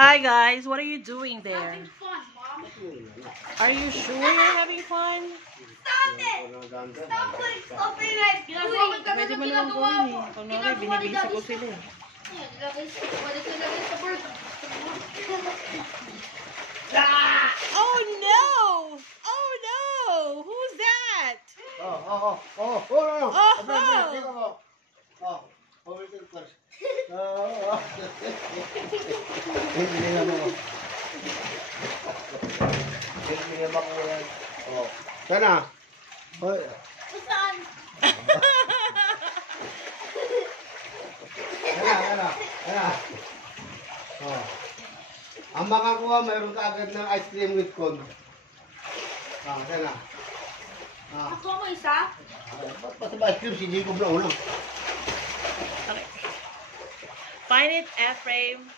Hi guys, what are you doing there? Having fun, Mom. Are you sure you're having fun? Stop it! Stop putting stuff in my booty! Pwede mo naman gawin eh. Kunwari, binibisi ko sila eh. Oh no! Oh no! Who's that? Sana. Saan? Ang makakuha, mayroon ka agad ng ice cream with cone. Sana. Ako mo isa? Basta ba ice cream, si Jacob na unang. Find it, Ephraim.